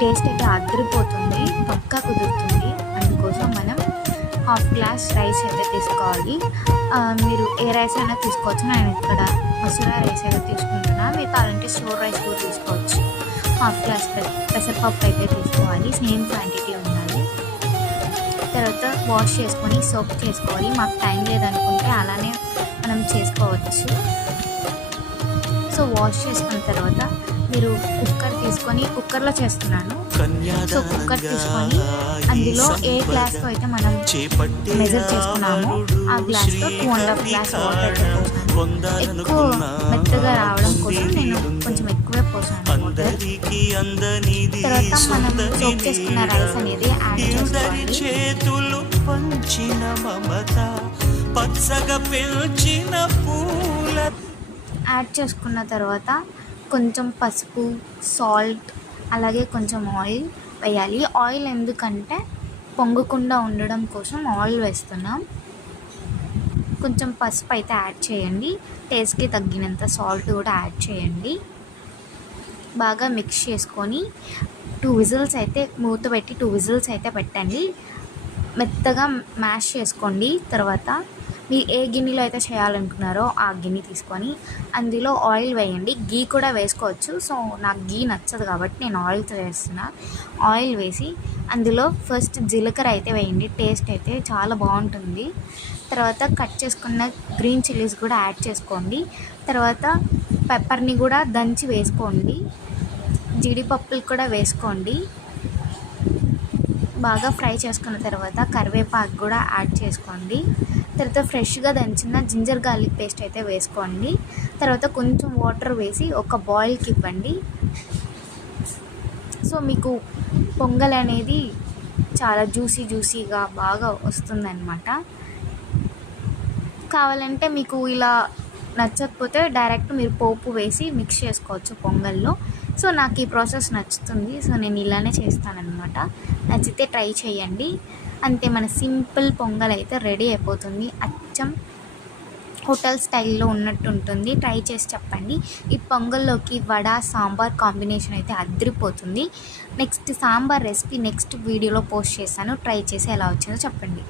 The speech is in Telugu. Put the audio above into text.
టేస్ట్ అయితే అదిరిపోతుంది, పక్కా కుదురుతుంది. అందుకోసం మనం హాఫ్ గ్లాస్ రైస్ అయితే తీసుకోవాలి. మీరు ఏ రైస్ అయినా తీసుకోవచ్చు. నేను ఇక్కడ మసూరా రైస్ అయితే తీసుకుంటున్నా. మీరు కావాలంటే స్టోర్ రైస్ కూడా తీసుకోవచ్చు. హాఫ్ గ్లాస్ పెసరపప్పు అయితే తీసుకోవాలి, సేమ్ క్వాంటిటీ ఉండాలి. తర్వాత వాష్ చేసుకొని సోక్ చేసుకోవాలి. మాకు టైం లేదనుకుంటే అలానే మనం చేసుకోవచ్చు. సో వాష్ చేసుకున్న తర్వాత మీరు కుక్కర్ తీసుకొని, కుక్కర్లో చేస్తున్నాను. సో కుక్కర్ తీసుకొని అందులో ఏ గ్లాస్తో అయితే మనం మెజర్ చేసుకున్నామో ఆ గ్లాస్తో 2.5 గ్లాస్ వాటర్ అయితే పోసాను. ఎక్కువ మెత్తగా రావడం కోసం నేను కొంచెం ఎక్కువే పోసాను వాటర్. తర్వాత మనం సోక్ చేసుకున్న రైస్ అనేది యాడ్ చేసుకోవాలి. యాడ్ చేసుకున్న తర్వాత కొంచెం పసుపు, సాల్ట్, అలాగే కొంచెం ఆయిల్ వేయాలి. ఆయిల్ ఎందుకంటే పొంగకుండా ఉండడం కోసం ఆయిల్ వేస్తున్నాం. కొంచెం పసుపు అయితే యాడ్ చేయండి. టేస్ట్కి తగ్గినంత సాల్ట్ కూడా యాడ్ చేయండి. బాగా మిక్స్ చేసుకొని 2 విజిల్స్ అయితే మూత పెట్టి 2 విజిల్స్ అయితే పెట్టండి. మెత్తగా మ్యాష్ చేసుకోండి. తర్వాత మీరు ఏ గిన్నెలో అయితే చేయాలనుకున్నారో ఆ గిన్నె తీసుకొని అందులో ఆయిల్ వేయండి. గీ కూడా వేసుకోవచ్చు. సో నాకు గీ నచ్చదు కాబట్టి నేను ఆయిల్తో వేస్తున్నా. ఆయిల్ వేసి అందులో ఫస్ట్ జీలకర్ర అయితే వేయండి. టేస్ట్ అయితే చాలా బాగుంటుంది. తర్వాత కట్ చేసుకున్న గ్రీన్ చిల్లీస్ కూడా యాడ్ చేసుకోండి. తర్వాత పెప్పర్ని కూడా దంచి వేసుకోండి. జీడిపప్పులు కూడా వేసుకోండి. బాగా ఫ్రై చేసుకున్న తర్వాత కరివేపాకు కూడా యాడ్ చేసుకోండి. తర్వాత ఫ్రెష్గా దంచిన జింజర్ గార్లిక్ పేస్ట్ అయితే వేసుకోండి. తర్వాత కొంచెం వాటర్ వేసి ఒక బాయిల్కి ఇవ్వండి. సో మీకు పొంగల్ అనేది చాలా జ్యూసీగా బాగా వస్తుందన్నమాట. కావాలంటే మీకు ఇలా నచ్చకపోతే డైరెక్ట్ మీరు పోపు వేసి మిక్స్ చేసుకోవచ్చు పొంగల్లో. సో నాకు ఈ ప్రాసెస్ నచ్చుతుంది. సో నేను ఇలానే చేస్తానన్నమాట. నచ్చితే ట్రై చేయండి. అంతే, మన సింపుల్ పొంగల్ అయితే రెడీ అయిపోతుంది. అచ్చం హోటల్ స్టైల్లో ఉన్నట్టు ఉంటుంది. ట్రై చేసి చెప్పండి. ఈ పొంగల్లోకి వడ, సాంబార్ కాంబినేషన్ అయితే అదిరిపోతుంది. నెక్స్ట్ సాంబార్ రెసిపీ నెక్స్ట్ వీడియోలో పోస్ట్ చేస్తాను. ట్రై చేసి ఎలా వచ్చిందో చెప్పండి.